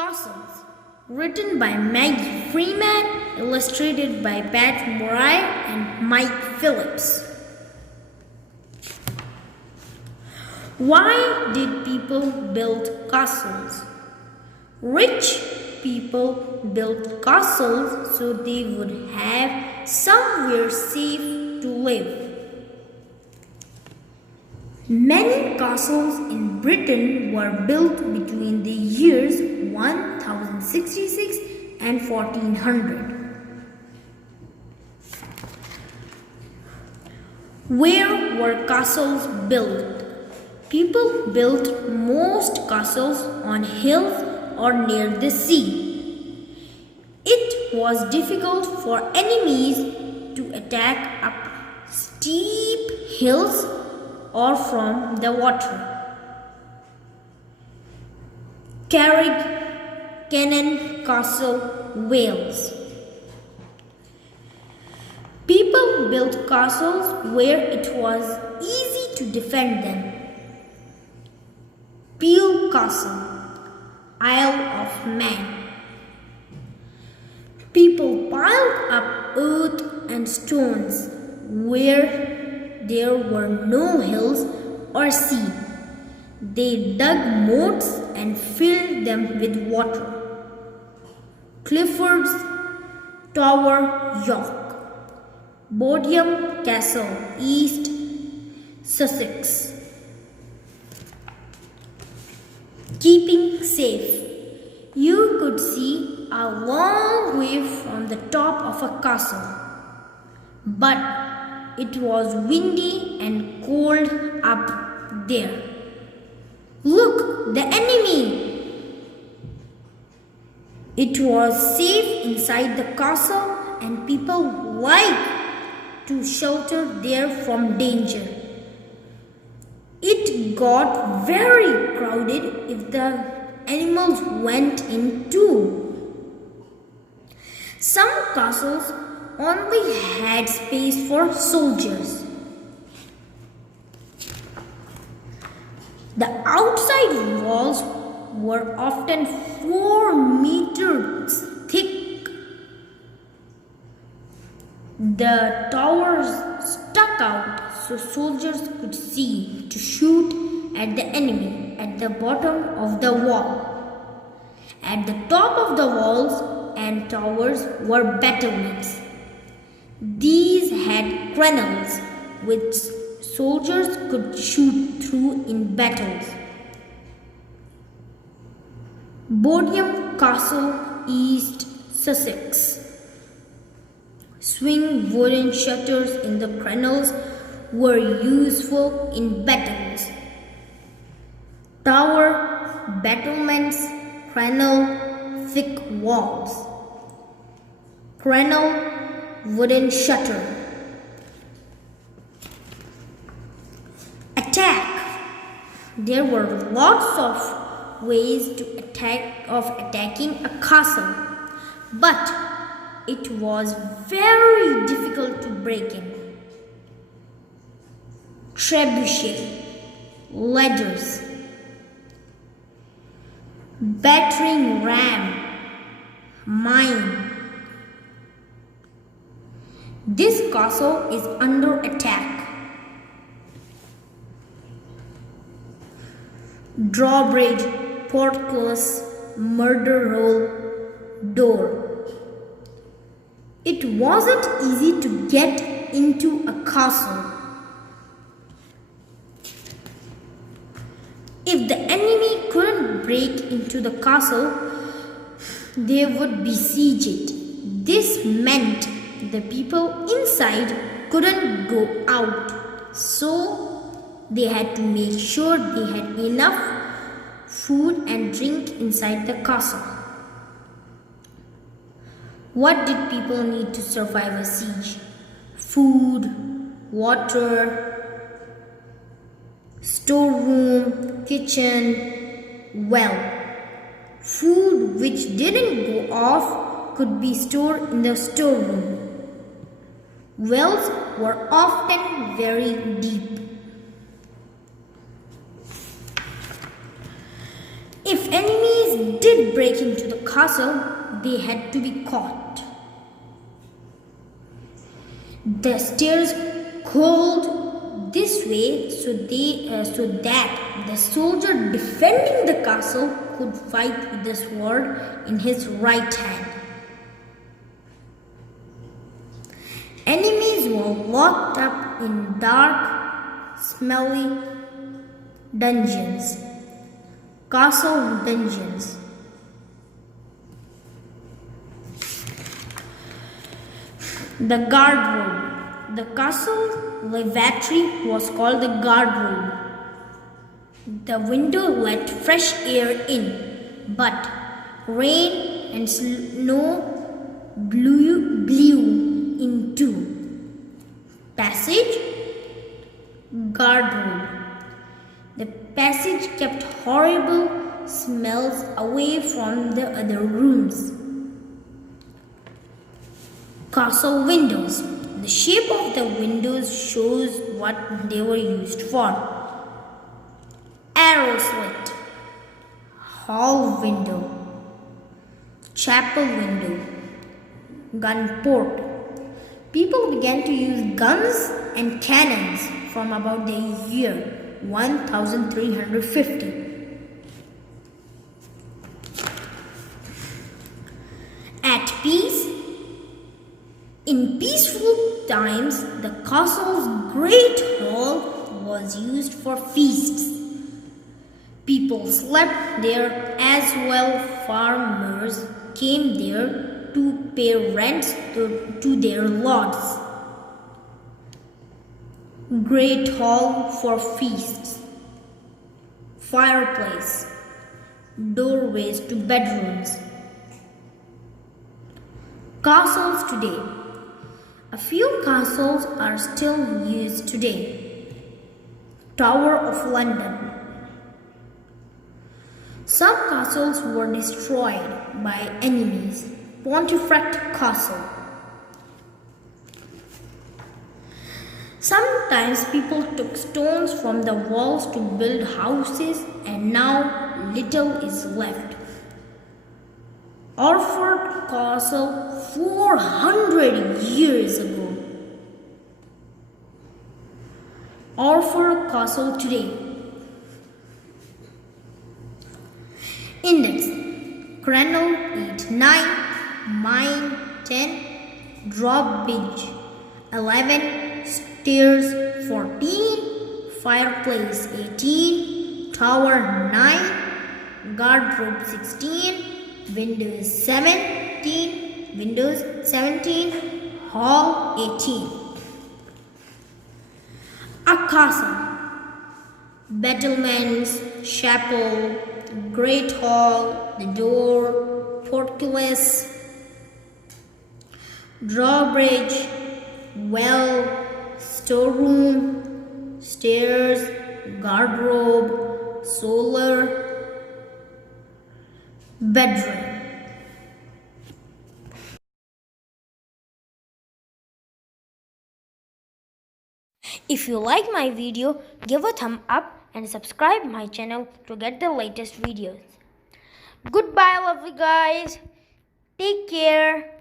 Castles, written by Maggie Freeman, illustrated by Pat Murray and Mike Phillips. Why did people build castles? Rich people built castles so they would have somewhere safe to live. Many castles in Britain were built between the years 1066 and 1400. Where were castles built? People built most castles on hills or near the sea. It was difficult for enemies to attack up steep hills or from the water. Carrick Castle, Wales. People built castles where it was easy to defend them. Peel Castle, Isle of Man. People piled up earth and stones where there were no hills or sea. They dug moats and filled them with water. Clifford's Tower, York. Pontefract Castle, East Sussex. Keeping safe. You could see a long way from the top of a castle, but it was windy and cold up there. Look, the enemy! It was safe inside the castle, and people liked to shelter there from danger. It got very crowded if the animals went in too. Some castles only had space for soldiers. The outside walls were often 4 meters thick. The towers stuck out so soldiers could see to shoot at the enemy at the bottom of the wall. At the top of the walls and towers were battlements. These had crenels which soldiers could shoot through in battles. Pontefract Castle, East Sussex. Swing wooden shutters in the crenels were useful in battles. Tower, battlements, crenel, thick walls. Crenel, wooden shutter. Attack. There were lots of ways to attacking a castle, but it was very difficult to break in. Trebuchet, ladders, battering ram, mine. This castle is under attack. Drawbridge, portcullis, murder hole, door. It wasn't easy to get into a castle. If the enemy couldn't break into the castle, they would besiege it. This meant the people inside couldn't go out, so they had to make sure they had enough food and drink inside the castle. What did people need to survive a siege? Food, water, storeroom, kitchen, well. Food which didn't go off could be stored in the storeroom. Wells were often very deep. If enemies did did break into the castle, they had to be caught. The stairs curled this way so that the soldier defending the castle could fight with the sword in his right hand. Enemies were locked up in dark, smelly dungeons, castle dungeons. The guardrobe. The castle lavatory was called the guardrobe. The window let fresh air in, but rain and snow blew into. Passage, guardrobe. The passage kept horrible smells away from the other rooms. Castle windows. The shape of the windows shows what they were used for. Arrow slit, hall window, chapel window, gun port. People began to use guns and cannons from about the year 1350. At peace. In peaceful times, the castle's great hall was used for feasts. People slept there as well. Farmers came there to pay rents to their lords. Great hall for feasts. Fireplace. Doorways to bedrooms. Castles today. A few castles are still used today. Tower of London. Some castles were destroyed by enemies. Pontefract Castle. Sometimes people took stones from the walls to build houses, and now little is left. Orford Castle 400 years ago. Orford Castle today. Index. Crenel 8, 9, Mine 10, Drawbridge 11, Stairs 14, Fireplace 18, Tower 9, Guardrobe 16, Windows 17, Hall 18. A castle. Battlements, chapel, great hall, the door, portcullis, drawbridge, well, storeroom, stairs, guardrobe, solar, bedroom. If you like my video, give a thumb up and subscribe my channel to get the latest videos. Goodbye, lovely guys. Take care.